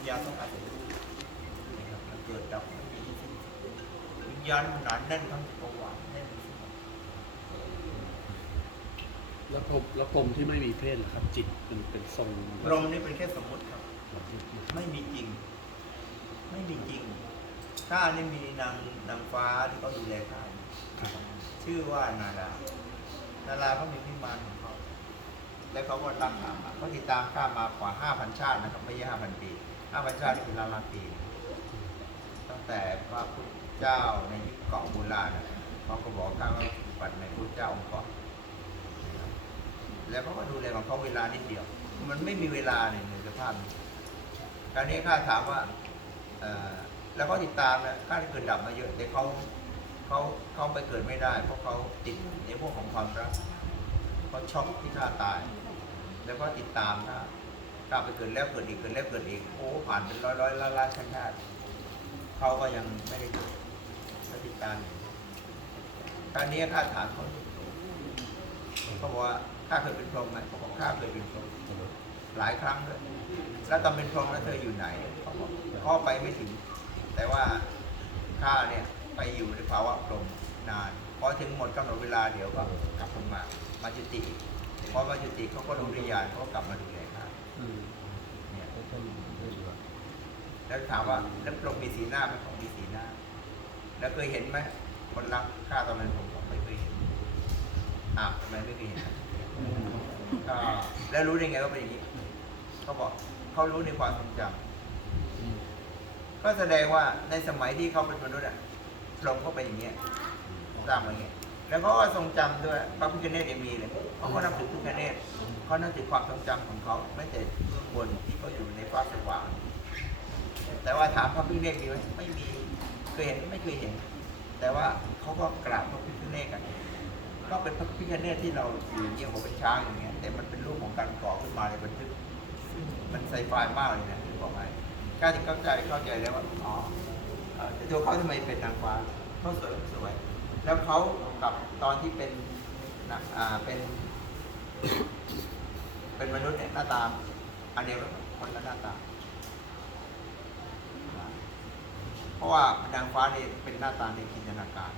ญญาณต้องอาศัยนะครับมันเกิดดับไม่มีที่สิ้นสุดวิญญาณมันหนาแน่นทั้งจักรวาลแน่นที่สุดแล้วพรหมแล้วพรหมที่ไม่มีเพศล่ะครับ จิตมันเป็นทรงลมนี่เป็นแค่สมมติครับ ไม่มีจริง ไม่มีจริงข้านี่มีนางนางฟ้าที่เขาดูแลข้าอยู่ครับชื่อว่านารานาราเขามีพิมานของเขาแล้วเขาก็ตามหามาเขาติดตามข้ามา กว่าห้าพันชาตินะครับ ไม่ใช่ห้าพันปี ห้าพันชาตินี่เป็นล้านล้านปีตั้งแต่พระพุทธเจ้าในยุคเก่าโบราณนะเขาก็บอกข้าว่าปฏิบัติในพุทธเจ้าองค์ก่อนแล้วเขาก็ดูแลของเขาเวลานิดเดียว มันไม่มีเวลาในในสภาพนี้การนี้ข้าถามว่าแล้วก็ติดตามนะข้าได้เกิดดับมาเยอะแต่เขาเขาเขาไปเกิดไม่ได้ เพราะเขาติดในพวกของความรักเขาช็อกที่ข้าตาย แล้วก็ติดตามข้า ข้าไปเกิดแล้วเกิดอีกเกิดแล้วเกิดอีกโอ้ผ่านเป็นร้อยร้อยล้านล้านชาติเขาก็ยังไม่ได้เกิดและติดตามอยู่ตอนนี้ข้าถามเขาเขาบอกว่าข้าเคยเป็นพรหมไหมเขาบอกข้าเคยเป็นพรหมหลายครั้งเลยแล้วตอนเป็นพรหมแล้วเธออยู่ไหนเขาบอกเขาไปไม่ถึง แต่ว่าข้าเนี่ยไปอยู่ในภาวะพรหมนานพอถึงหมดกำหนดเวลาเดี๋ยวก็กลับลงมามาจุติพอมาจุติเขาก็ดูริยานเขาก็กลับมาดูแล ข้าอืมเนี่ยแล้วถามว่าแล้วพรหมมีสีหน้าไหมของมีสีหน้า แล้วเคยเห็นไหมคนรักข้าตอนนั้นผมบอกไม่เคยเห็นอะทำไมไม่เคยเห็นก็แล้วรู้ได้ไงว่าเป็นอย่างนี้เขาบอกเขารู้ในความทรงจำก็แสดงว่าในสมัยที่เขาเป็นมนุษย์อะพรหมเขาเป็นอย่างเงี้ยสร้างมาอย่างเงี้ยแล้วเขาก็ทรงจำด้วยพระพิฆเนศยังมีเลยเขาก็นับถือพระพิฆเนศ เขานับถือความทรงจำของเขาไม่แต่เบื้องบนที่เขาอยู่ในฟ้าสว่างแต่ว่าถามพระพิเนศมีไหมไม่มีเคยเห็นไม่เคยเห็น แต่ว่าเขาก็กราบพระพิเนศกันก็เป็นพระพิฆเนศที่เราอยู่เงี้ยหัวเป็นช้างอย่างเงี้ยแต่มันเป็นรูปของการก่อขึ้นมาในบันทึกมันไซไฟมากเลยนะที่บอกให้กล้าที่เข้าใจเข้าใจแล้วว่าอ๋อเอ่อแต่ตัวเขาทำไมเป็นนางฟ้าเขาสวยสวย แล้วเขากับตอนที่เป็นนะอ่าเป็น เป็นมนุษย์เนี่ยหน้าตาอันเดียวกันคนละหน้าตา เพราะว่านางฟ้าเนี่ยเป็นหน้าตาในจินตนาการ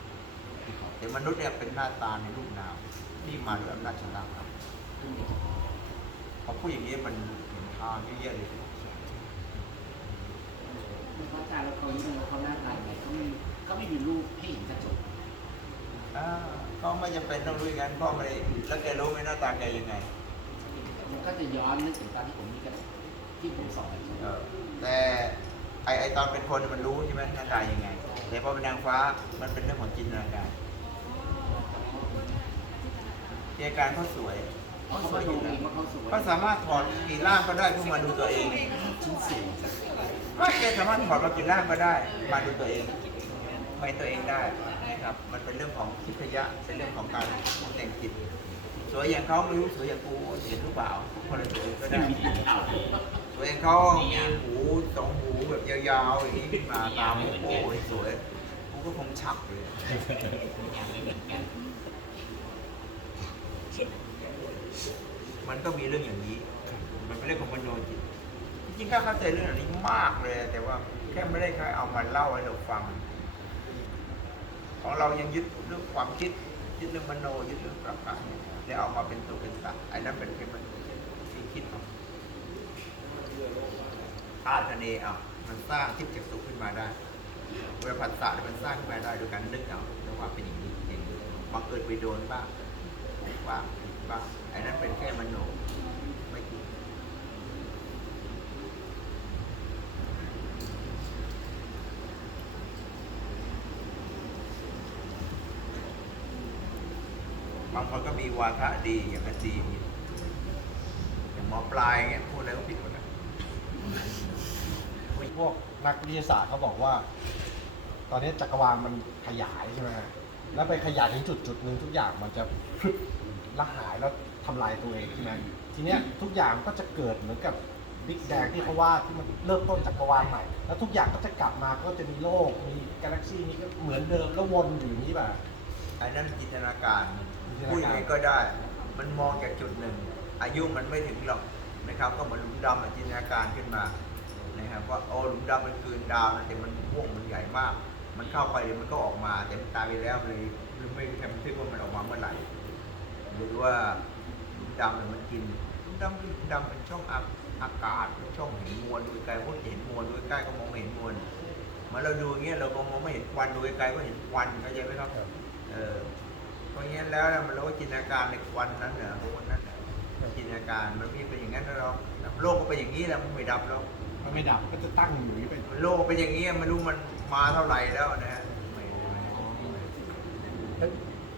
แต่มนุษย์เนี่ยเป็นหน้าตาในรูปนามที่มาด้วยอำนาจชนะครับพอพูดอย่างนี้มันเห็นทางเยอะแยะเลยคุณพระอาจารย์แล้วเขานี่มันเขาหน้าตายังไงเขาไม่เขาไม่มีรูปให้เห็นกระจกอ่าก็ไม่จำเป็นต้องรู้อย่างนั้นเพราะไม่ได้แล้วแกรู้ไหมหน้าตาแกยังไงมัน ก็จะย้อนนึกถึงตอนที่ผมมีกระจกที่ผมสอนเออแต่ไอไอตอนเป็นคนมันรู้ใช่ไหมหน้าตายังไง แต่พอเป็นนางฟ้ามันเป็นเรื่องของจินตนาการจินตนาการเขาสวยเขาเขาสสววยยอดูยู่เอแล้วงว่าเขาสวยก็สามารถถอดกี่ร่างก็ได้เพื่อมาดูตัวเองชิ้นส่วนก็แกสามารถถอดมากี่ร่างก็ได้ มาดูตัวเอง ไปตัวเองได้นะครับ มันเป็นเรื่องของทิพยะ เป็นเรื่องของการแต่งจิต สวยอย่างเขาไม่รู้สวยอย่างกูเห็นหรือเปล่าคนละสวยก็ได้สวยอย่างเขามีหูสองหูแบบยาวๆอย่างนี้มาตามโอ้โหสวยกูก็คงชักเลยมันก็มีเรื่องอย่างนี้ มันเป็นเรื่องของมโนจิต จริงๆก็เข้าใจเรื่องอันนี้มากเลย แต่ว่าแค่ไม่ได้ใครเอามาเล่าให้เราฟัง ของเรายังยึดเรื่องความคิดยึดเรื่องมโนยึดเรื่องประกาศแล้วเอามาเป็นตัวเป็นตนไอ้นั้นเป็นแค่มันที่คิดเอาอาทะเนเอามันสร้างทิพย์จักสุขึ้นมาได้เวลาผัสสะมันสร้างขึ้นมาได้โดยการนึกเอาแล้วว่าเป็นอย่างนี้เองบังเอิญไปโดนบ้างบ้างบ้างไอ้นั้นเป็นแค่มโน ไม่จริงบางคนก็มี วาทะดีอย่างนั้นดีอย่างนี้อย่างหมอปลายเงี้ยพูดอะไรก็ผิดหมดนะพวกนักวิทยาศาสตร์เขาบอกว่า ตอนนี้จักรวาลมันขยายใช่ไหมฮะแล้วไปขยายถึงจุดจุดหนึ่งทุกอย่างมันจะพรึบละหายแล้วทำลายตัวเองใช่ไหมทีเนี้ยทุกอย่างก็จะเกิดเหมือนกับบิ๊กแดงที่เขาว่าที่มันเริ่มต้นจักรวาลใหม่ แล้วทุกอย่างก็จะกลับมาก็จะมีโลกมีกาแล็กซี่นี้ก็เหมือนเดิมแล้ววนอยู่อย่างนี้แบบไอ้นั่นจินตนาการจินตนาการ พูดยังไงก็ได้ มันมองจากจุดหนึ่ง อายุมันไม่ถึงหรอกนะครับ ก็เหมือนหลุมดำอะจินตนาการขึ้นมานะนะครับว่าโอ้หลุมดำมันคืนดาวนะแต่มันม่วงมันใหญ่มาก มันเข้าไปเดี๋ยวมันก็ออกมา แต่มันตายไปแล้วเลยไม่มีใครบันทึกว่ามันออกมาเมื่อไหร่หรือว่าหลุมดำเนี่ยมันกินหลุมดำคือหลุมดำเป็นช่องอาอากาศเป็นช่องเห็นมวลดูไกลๆก็เห็นมวลดูใกล้ๆก็มองไม่เห็นมวลเหมื่อนเราดูอย่างเงี้ยเราก็มองไม่เห็นควันดูไกลๆก็เห็นควันเข้าใจไหมครับเออ เพราะงั้นแล้วเนี่ยมันเราก็จินตนาการในควันนั้นเนี่ยพวกนั้นเนี่ยจินตนาการมันไม่เป็นอย่างนั้นแล้วหรอกโลกก็เป็นอย่างนี้แหละมันไม่ดับแล้วมันไม่ดับก็จะตั้งอยู่อย่างนี้เป็นโลกเป็นอย่างนี้ไม่รู้มันมาเท่าไหร่แล้วนะฮะไม่ไม่ท่าน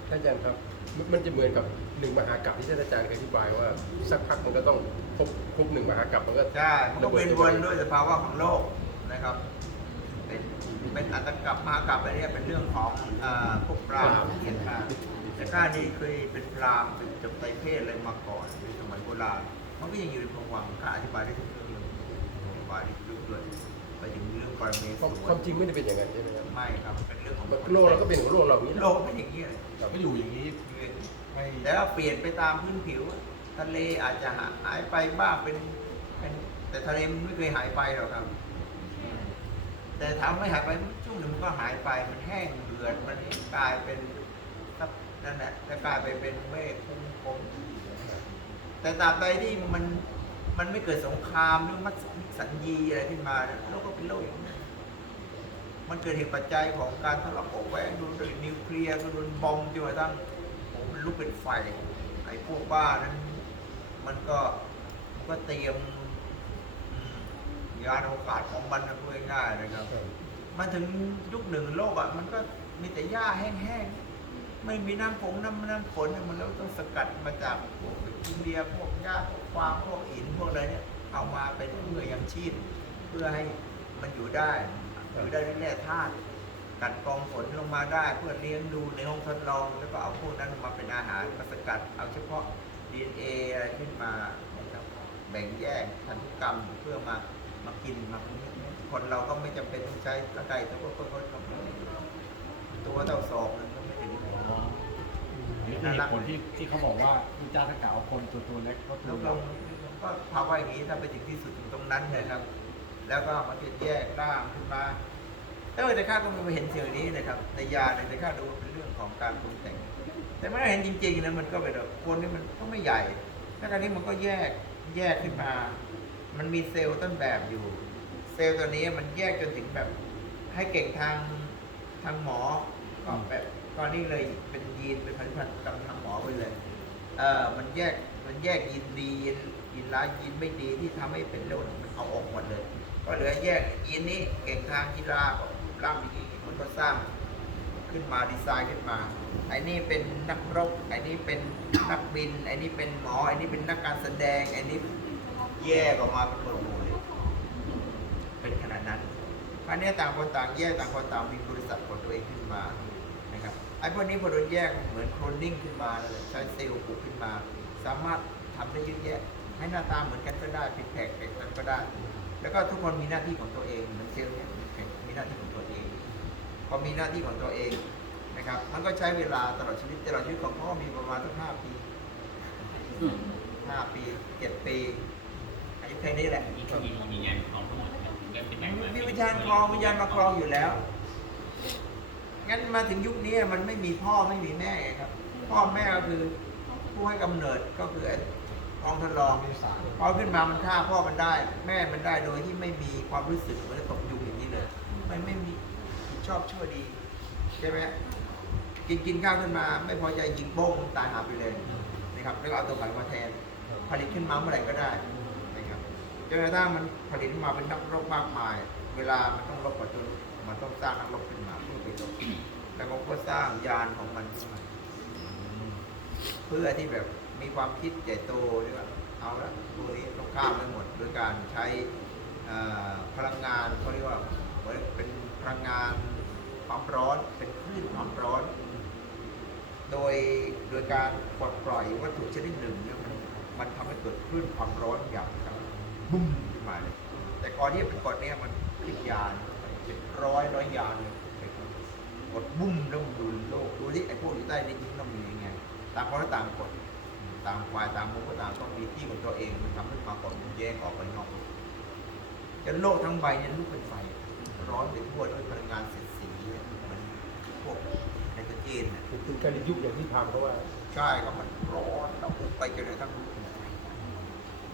ท่านอาจารย์ครับมันมันจะเหมือนกับหนึ่งมหากรัปที่ท่านอาจารย์เคยอธิบายว่า สักพักมันก็ต้องครบครบหนึ่งมหากรัปมันก็ใช่มันก็เป็นวนด้วยสภาวะของโลกนะครับเป็นเป็นอัตกรรมมหากรรมอันเนี้ยเป็นเรื่องของอ่าพวกปราหมณ์เขียนมา แต่ข้านี่เคยเป็นพราหมณ์เป็นจบไตรเพศอะไรมาก่อนในสมัยโบราณมันก็ยังอยู่ในภวังค์ข้าอธิบายได้ทุกเรื่องเลยอธิบายได้ทุกเรื่องเลยไปถึงเรื่องปรเมศความความจริงไม่ได้เป็นอย่างนั้นใช่ไหมครับไม่ครับเป็นเรื่องของมันโลกเราก็เป็นของโลกเราอย่างนี้แหละโลกเป็นอย่างนี้เลยแต่ก็อยู่อย่างนี้ไม่แล้วเปลี่ยนไปตามพื้นผิว ทะเลอาจจะหายไปบ้างเป็นเป็น แต่ทะเลมันไม่เคยหายไปหรอกครับ แต่ถามไม่หายไปช่วงหนึ่งมันก็หายไปมันแห้งเหือดมันกลายเป็นครับ นั่นแหละจะกลายไปเป็นเมฆคุ้มคมแต่ตราบใดที่มันมันไม่เกิดสงครามหรือมัดสัญญีอะไรขึ้นมาโลกก็เป็นโลกอย่างนี้มันเกิดเหตุปัจจัยของการทะเลาะเบาะแวงโดนด้วยนิวเคลียร์ก็โดนบอมจนกระทั่งโอ้มันลุกเป็นไฟไอ้พวกบ้านั้น มันก็ก็เตรียมยานอกาศของมันนะพูดง่ายๆนะครับมันถึงยุคหนึ่งโลกอะ มันก็มีแต่หญ้าแห้งๆ ไม่มีน้ำฝงน้ำน้ำฝนมันแล้วต้องสกัดมาจากพวกอินเดียพวกหญ้าพวกฟางพวกหินพวกอะไรเนี่ยเอามาเป็นเพื่อยังชีพเพื่อให้มันอยู่ได้อยู่ได้ด้วยแร่ธาตุกัดกองฝนลงมาได้ เพื่อเลี้ยงดูในห้องทดลอง แล้วก็เอาพวกนั้นมาเป็นอาหารมาสกัด เอาเฉพาะ DNA อะไรขึ้นมานะครับแบ่งแยกพันธุกรรมเพื่อมามากินมาคนเราก็ไม่จำเป็นต้องใช้ร่างกายตัวก็ก็ก็ตัวเท่าศอกมันก็ไม่ถึง นี่คือเหตุผลที่ที่เขาบอกว่าพระเจ้าท่านกล่าวว่าคนตัวตัวเล็กก็ตัแล้ววใหก็ญ่ก็ภาวะอย่างนี้ถ้าไปถึงที่สุดถึงตรงนั้นนะครับ แล้วก็มันจะแยกร่างขึ้นมาเออแต่ข้าก็ไม่เห็นสิ่งนี้นะครับ ในยาเนี่ยแต่ข้าดูเป็นเรื่องของการปรุงแต่ง แต่ไม่ได้เห็นจริงๆนะมันก็เป็นแบบคนนี่มันก็ไม่ใหญ่แล้วการนี้มันก็แยกแยกขึ้นมา มันมีเซลล์ต้นแบบอยู่ เซลล์ตัวนี้มันแยกจนถึงแบบ ให้เก่งทางทางหมอก็แบบ ตอนนี้เลยเป็นยีนเป็นพันธุกรรมทางหมอไปเลยเออมันแยกมันแยกยีนดียีนยีนร้ายยีนไม่ดีที่ทำให้เป็นโรคมันเอาออกหมดเลย ก็เหลือแยกยีนนี้เก่งทางกีฬาร่างดีมันก็สร้างขึ้นมาดีไซน์ขึ้นมาไอ้นี่เป็นนักรบไอ้นี่เป็นนักบินไอ้นี่เป็นหมอไอ้นี่เป็นนักการแสดงไอ้นี่แยกออกมาเป็นหมวดหมู่เลยเป็นขนาดนั้นคราวนี้ต่างคนต่างแยกต่างคนต่างมีบริษัทของตัวเองขึ้นมา อ้พวกนี้พอโดนแยกเหมือนโคลนนิ่งขึ้นมาเลยใช้เซลล์ปลูกขึ้นมา สามารถทำได้เยอะแยะ ให้หน้าตาเหมือนกันก็ได้ผิดแผกแตกกันก็ได้ แล้วก็ทุกคนมีหน้าที่ของตัวเองเหมือนเซลล์เนี่ยมีหน้าที่ของตัวเอง พอมีหน้าที่ของตัวเองนะครับ มันก็ใช้เวลาตลอดชีวิตตลอดชีวิตของพ่อมีประมาณสักห้าปีอืมห้าปีเจ็ดปีอายุแค่นี้แหละมีมีมีงานของทั้งหมดเนี่ยเริ่มเป็นแบ่งมามีวิญญาณครองวิญญาณมาครองอยู่แล้ว งั้นมาถึงยุคนี้มันไม่มีพ่อไม่มีแม่ไงครับ พ่อแม่ก็คือผู้ให้กำเนิดก็คือไอ้กองทดลองพอขึ้นมามันฆ่าพ่อมันได้ แม่มันได้โดยที่ไม่มีความรู้สึกเหมือนตกยุงอย่างนี้เลยมันไม่มีชอบชั่วดีใช่ไหมกินกินข้าวขึ้นมาไม่พอใจยิงโป้งตายหาไปเลยนะครับแล้วเอาตัวไข่มาแทน ผลิตขึ้นมาเมื่อไหร่ก็ได้นะครับจนกระทั่งมันผลิตขึ้นมาเป็นนักรบมากมาย เวลามันต้องรบกับตัวมันต้องสร้างนักรบขึ้น มาเพื่อไปรบแล้วก็ก็สร้างยานของมันขึ้นมาเพื่อที่แบบมีความคิดใหญ่โตด้วยว่าเอาละตัวนี้ต้องข้ามไปหมดโดยการใช้เอ่อพลังงานเขาเรียกว่าเหมือนเป็นพลังงานความร้อนเป็นคลื่นความร้อน โดยโดยการปลดปล่อยวัตถุชนิดหนึ่งเนี่ยมันมันทำให้เกิดคลื่นความร้อนอย่างครับบุ้มขึ้นมาเลยแต่ก่อนที่จะเป็นกฎเนี่ยมันผลิตยานเป็นร้อยร้อยยานเลย กดบุ้มแล้วมันดูโลกดูที่ไอ้พวกอยู่ใต้ดินนี่ต้องมียังไงต่างคนก็ต่างกดต่างฝ่ายต่างมุมก็ต่างต้องมีที่ของตัวเองมันทำขึ้นมาก่อนมันแยกออกไปนอกจนโลกทั้งใบเนี่ยลุกเป็นไฟ ร้อนไปทั่วด้วยพลังงานเสียดสีเหมือนพวกไนโตรเจนน่ะคือการยุคอย่างที่พามเขาว่า ใช่ก็มันร้อนเราไปจนกระทั่ง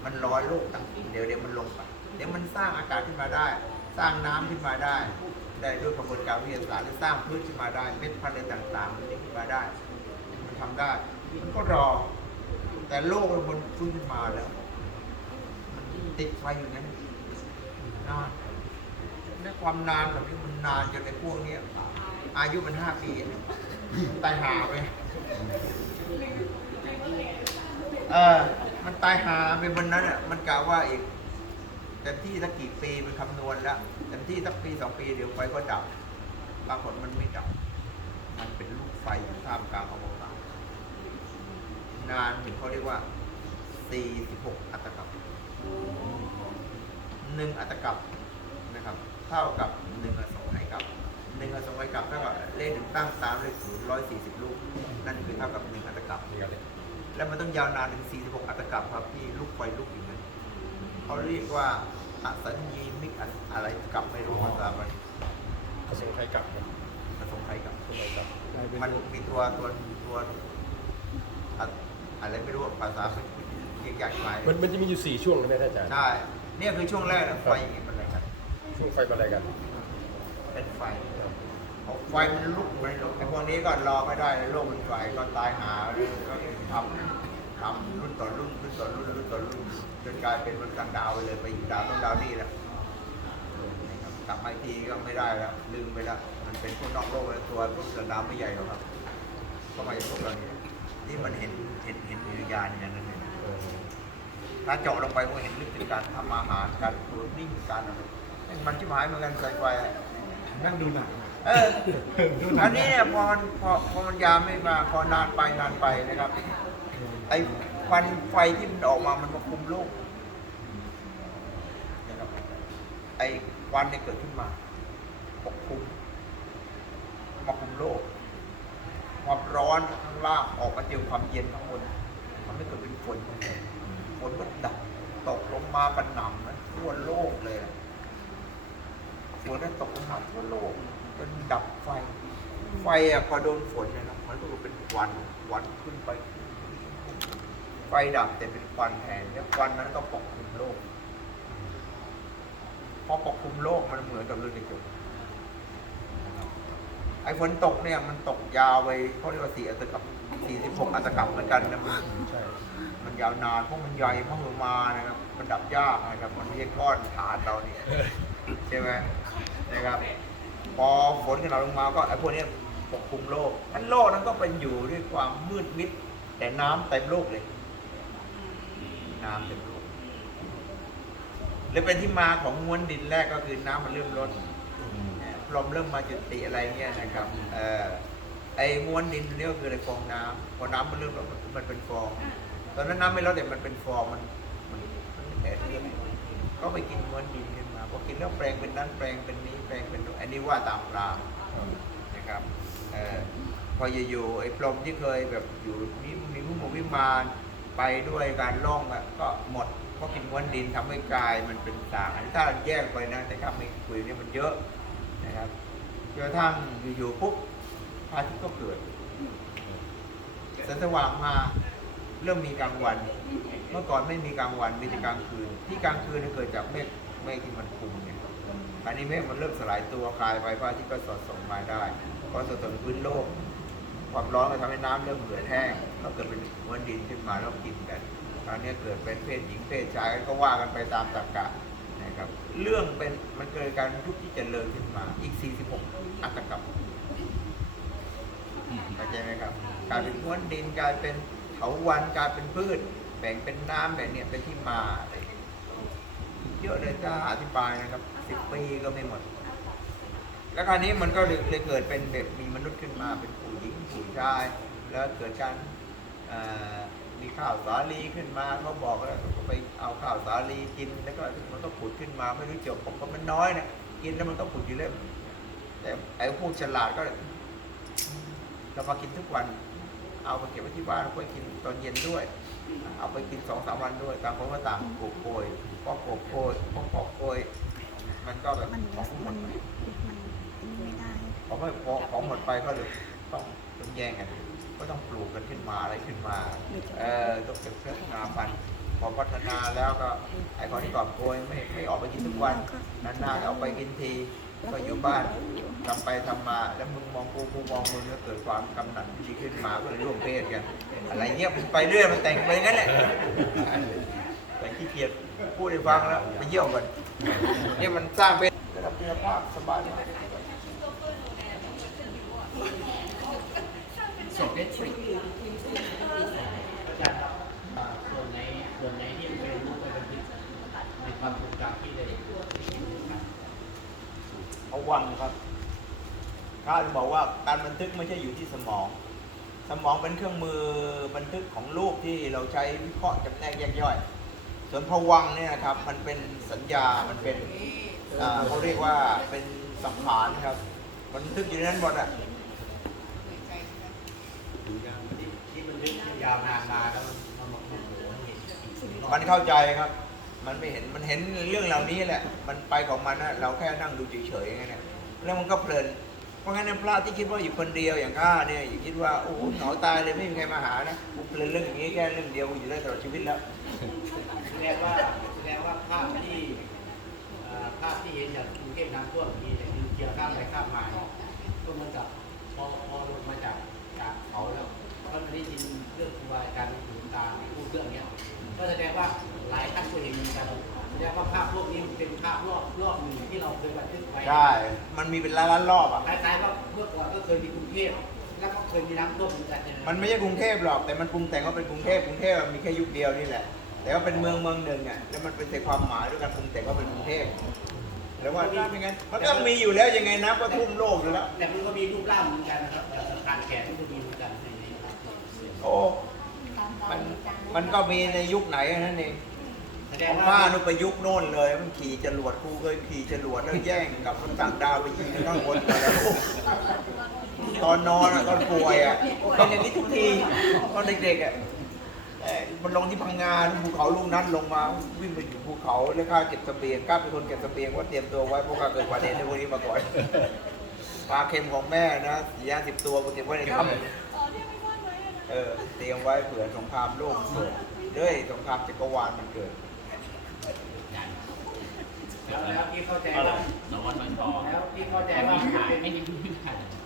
มันร้อนโลกตั้งเดี๋ยวเดี๋ยวมันลงไปเดี๋ยวมันสร้างอากาศขึ้นมาได้ สร้างน้ำขึ้นมาได้ได้ด้วยกระบวนการวิทยาศาสตร์หรือสร้างพืชขึ้นมาได้เม็ดพันธุ์อะไรต่างๆมันขึ้นมาได้ มันทำได้ มันก็รอ แต่โลกมันฟื้นขึ้นมาแล้ว มันติดไฟอยู่นั้นนานในความนานแบบนี้มันนานจนในพวกเนี้ยอายุมันห้าปีตายหาไปเออมันตายหาไปบนนั้นอะมันกล่าวว่าอีก เต็มที่สักกี่ปีมันคำนวณแล้วเต็มที่สักปีสองปีเดี๋ยวไฟก็ดับปรากฏมันไม่ดับ มันเป็นลูกไฟอยู่ท่ามกลางอวกาศนานถึงเขาเรียกว่า 46 อัตกับหนึ่งอัตกับนะครับ เท่ากับหนึ่งอสงไขยกับหนึ่งอสงไขยกับเท่ากับเลขหนึ่งตั้งตามเลขศูนย์ร้อยสี่สิบลูก นั่นคือเท่ากับหนึ่งอัตกับ แล้วมันต้องยาวนานถึง46 อัตกับครับที่ลูกไฟลุกอยู่นั้น เขาเรียกว่าอสัญญีมิกอะอะไรกับไม่รู้ภาษาอะไรกระทรวงไทยกลับครับอสงไขยกับกระทรวงไทยกลับมันมีตัวตัวตัวอะอะไรไม่รู้อะภาษาเรียกยากไปมันมันจะมีอยู่สี่ช่วงนะท่านอาจารย์ใช่เนี่ยคือช่วงแรกนะไฟอย่างนี้มันอะไรกันช่วงไฟมาอะไรกัน เป็นไฟเอาไฟมันลุกมันลุกไอ้พวกนี้ก็รอไม่ได้โลกมันไฟก็ตายหาเลยก็ทำ ทำรุ่นต่อรุ่นรุ่นต่อรุ่นรุ่นต่อรุ่นจนกลายเป็นมนุษย์ต่างดาวไปเลยไปอยู่ดาวต้นดาวนี่แหละนะครับกลับมาอีกทีก็ไม่ได้แล้วลืมไปแล้วมันเป็นพวกนอกโลกแล้วตัวพวกต่างดาวไม่ใหญ่หรอกครับก็มาจากพวกเราเนี่ยนี่มันเห็นเห็นเห็นวิญญาณอย่างนั้นเลยนะถ้าเจาะลงไปก็เห็นลึกถึงการทำอาหารการปรุงนิ่งการอะไรมันชิบหายเหมือนกันใส่ไฟอะนั่งดูหนังเอออันนี้เนี่ยพอมันพอพอมันยามไม่มาพอนานไปนานไปนะครับ ไอ้ควันไฟที่มันออกมามันมาคุมโลกนะครับไอ้ควันเนี่ยเกิดขึ้นมาปกคลุมมาคุมโลกความร้อนข้างล่างออกมาเจอความเย็นข้างบนมันไม่เกิดเป็นฝนฝนก็ดับตกลงมากันหน่ำนะทั่วโลกเลยฝนนั้นตกลงมาทั่วโลกจนดับไฟ ไฟอะพอโดนฝนเนี่ยนะมันก็เป็นควันควันขึ้นไป ไฟดับแต่เป็นควันแทนแล้วควันนั้นก็ปกคลุมโลก พอปกคลุมโลกมันเหมือนกับเรือนกระจกไอ้ฝนตกเนี่ยมันตกยาวไปเขาเรียกว่าสี่อัตกับสี่สิบหกอัตกับเหมือนกันนะมันใช่มันยาวนานเพราะมันใหญ่มหึมานะครับ มันดับยากนะครับมันไม่ใช่ก้อนฐานเราเนี่ยใช่ไหมนะครับ พอฝนกันเราลงมาก็ไอ้พวกนี้ปกคลุมโลกนั้นโลกนั้นก็เป็นอยู่ด้วยความมืดมิดแต่น้ำเต็มโลกเลย น้ำเต็มโลกเลยเป็นที่มาของม้วนดินแรกก็คือน้ำมันเริ่มลดลมเริ่มมาจุติอะไรเงี้ยนะครับเอ่อไอ้ม้วนดินนี่ก็คือไอ้ฟองน้ำพอน้ำมันเริ่มลดมันเป็นฟอง ตอนนั้นน้ำไม่ลดแต่มันเป็นฟองมันมันมันแผลเลือดก็ไปกินม้วนดินขึ้นมาพอกินแล้วแปลงเป็นนั้นแปลงเป็นนี้แปลงเป็นนู้นอันนี้ว่าตามรามนะครับเอ่อพออยู่ๆไอ้พรหมที่เคยแบบอยู่มีมีผู้มวิมาน ไปด้วยการล่องก็หมดเพราะกินม้วนดินทำให้กายมันเป็นต่างอันนี้ถ้าแยกไปนะแต่ถ้าไม่คุยเนี่ยมันเยอะนะครับจนกระทั่งอยู่ๆปุ๊บพระอาทิตย์ก็เกิดแสงสว่างมาเริ่มมีกลางวัน เมื่อก่อนไม่มีกลางวันมีแต่กลางคืน ที่กลางคืนเนี่ยเกิดจากเมฆเมฆที่มันคลุมเนี่ยอันนี้เมฆมันเริ่มสลายตัวคลายไปพระอาทิตย์ก็สอดส่องมาได้พอสอดส่องพื้นโลก ความร้อนก็ทำให้น้ำเริ่มเหือดแห้งแล้วเกิดเป็นมวลดินขึ้นมาแล้วกินกันคราวนี้เกิดเป็นเพศหญิงเพศชายก็ว่ากันไปตามตรรกะนะครับ เรื่องเป็นมันเกิดการยุคที่เจริญขึ้นมาอีก 46 อัตกับเข้าใจไหมครับกลายเป็นม้วนดินกลายเป็นเถาวันกลายเป็นพืช แบ่งเป็นน้ำแบ่งเนี่ยเป็นที่มา เยอะเลยถ้าอธิบายนะครับสิบปีก็ไม่หมด แล้วคราวนี้มันก็เลยเลยเกิดเป็นแบบมีมนุษย์ขึ้นมาเป็นผู้หญิงผู้ชาย แล้วเกิดการมีข้าวสาลีขึ้นมาเขาบอกแล้วเขาก็ไปเอาข้าวสาลีกินแล้วก็มันก็ผุดขึ้นมาไม่รู้จบผมก็มันน้อยนะกินแล้วมันก็ผุดอยู่เรื่อยแต่ไอ้พวกฉลาดก็เรามากินทุกวัน เอาไปเก็บไว้ที่บ้านแล้วไปกินตอนเย็นด้วย เอาไปกินสองสามวันด้วยต่างคนก็ต่างโกโกยพอโกโกยพอปอกโกยมันก็แบบมันของมมันมันไม่ ได้ของไม่พอของหมดไปก็เลยต้องต้องแย่งกันก็ต้องปลูกกันขึ้นมาอะไรขึ้นมา เออต้องเก็บพัฒนาพันธุ์พอพัฒนาแล้วก็ไอ้คนที่กอบโกยไม่ไม่ออกไปกินทุกวันนานๆออกไปกินทีก็อยู่บ้านทำไปทำมา แล้วมึงมองกูกูมองมึงก็เกิดความกำหนัดที่ขึ้นมาก็เลยร่วมเพศกันอะไรเงี้ยมันไปเรื่อยมันแต่งไปงั้นแหละแต่ขี้เกียจพูดให้ฟังแล้วไปเยี่ยมกันเนี่ยมันสร้างเป็นระดับคุณภาพสบาย เสร็จได้ทริคอาจารย์ครับอ่าส่วนไหนส่วนไหนที่เป็นรูปไปบันทึกในความทรงจำที่ได้เขาวังครับเขาจะบอกว่าการบันทึกไม่ใช่อยู่ที่สมอง สมองเป็นเครื่องมือบันทึกของรูปที่เราใช้วิเคราะห์จำแนกแยกย่อย ส่วนผวังเนี่ยครับมันเป็นสัญญา มันเป็นเขาเรียกว่าเป็นสังขารครับ บันทึกอยู่ในนั้นหมดอะ ที่บันทึกยาวนานมาแล้วมันมาโอ้โหเห็นสิ่งมันเข้าใจครับ มันไม่เห็นมันเห็นเรื่องเหล่านี้แหละ มันไปของมันนะเราแค่นั่งดูเฉยๆอย่างเงี้ยแล้วมันก็เพลิน เพราะงั้นพระที่คิดว่าอยู่คนเดียวอย่างข้าเนี่ยอย่าคิดว่าโอ้โหเหงาตายเลยไม่มีใครมาหานะกูเพลินเรื่องอย่างนี้แค่เรื่องเดียวกูอยู่ได้ตลอดชีวิตแล้วแสดงว่าแสดงว่าภาพที่ภาพที่เห็นจากกรุงเทพน้ำท่วมมีแต่คือเกี่ยวข้ามไปข้ามมาก็เหมือนกับ ก็แสดงว่าหลายท่านก็เห็นเหมือนกันแสดงว่าภาพพวกนี้มันเป็นภาพรอบรอบหนึ่งที่เราเคยบันทึกไว้ใช่ มันมีเป็นล้านล้านๆรอบอะ คล้ายๆว่าเมื่อก่อนก็เคยมีกรุงเทพแล้วก็เคยมีน้ำท่วมเหมือนกันใช่ไหมมันไม่ใช่กรุงเทพหรอก แต่มันปรุงแต่งว่าเป็นกรุงเทพกรุงเทพมีแค่ยุคเดียวนี่แหละ แต่ว่าเป็นเมืองเมืองหนึ่งอะแล้วมันเป็นแต่ความหมายด้วยการปรุงแต่งว่าเป็นกรุงเทพแล้วว่าถ้าเป็นงั้นมันก็มีอยู่แล้วยังไงนะก็ทุ่มโลกอยู่แล้ว แต่มันก็มีรูปร่างเหมือนกันนะครับแต่สะพานแขนมันก็มีเหมือนกันในในภาพโอ้ มัน มันก็มีในยุคไหนนั่นเองแสดของงว่าข้านุไปยุคโน่นเลย มันขี่จรวดครูเคยขี่จรวดแล้วแย่งกับคนต่างดาวไปยิงกันข้างบนมาแล้วตอนนอนอะตอนป่วยอะเป็นอย่างนี้ทุกทีตอนเด็กๆอะเอ่อมันลงที่พังงาภูเขาลูกนั้นลงมาวิ่งไปอยู่ภูเขาแล้วข้าเก็บเสบียงข้าเป็นคนเก็บเสบียงว่าเตรียมตัวไว้เพราะข้าเกิดอุบัติเหตุในพวกนี้มาก่อนปลาเค็มของแม่นะสี่ห้าสิบตัวกูเก็บไว้ในถ้ำ เออเตรียมไว้เผื่อสงครามโลกเกิดเด้ยสงครามจักรวาลมันเกิด แล้วแล้วที่เข้าใจก็เลว่ายสวัสดิ์มันพอแล้วที่เข้าใจแต่ว่าว่ามันถ่ายเป็นไม่ได้ไม่ได้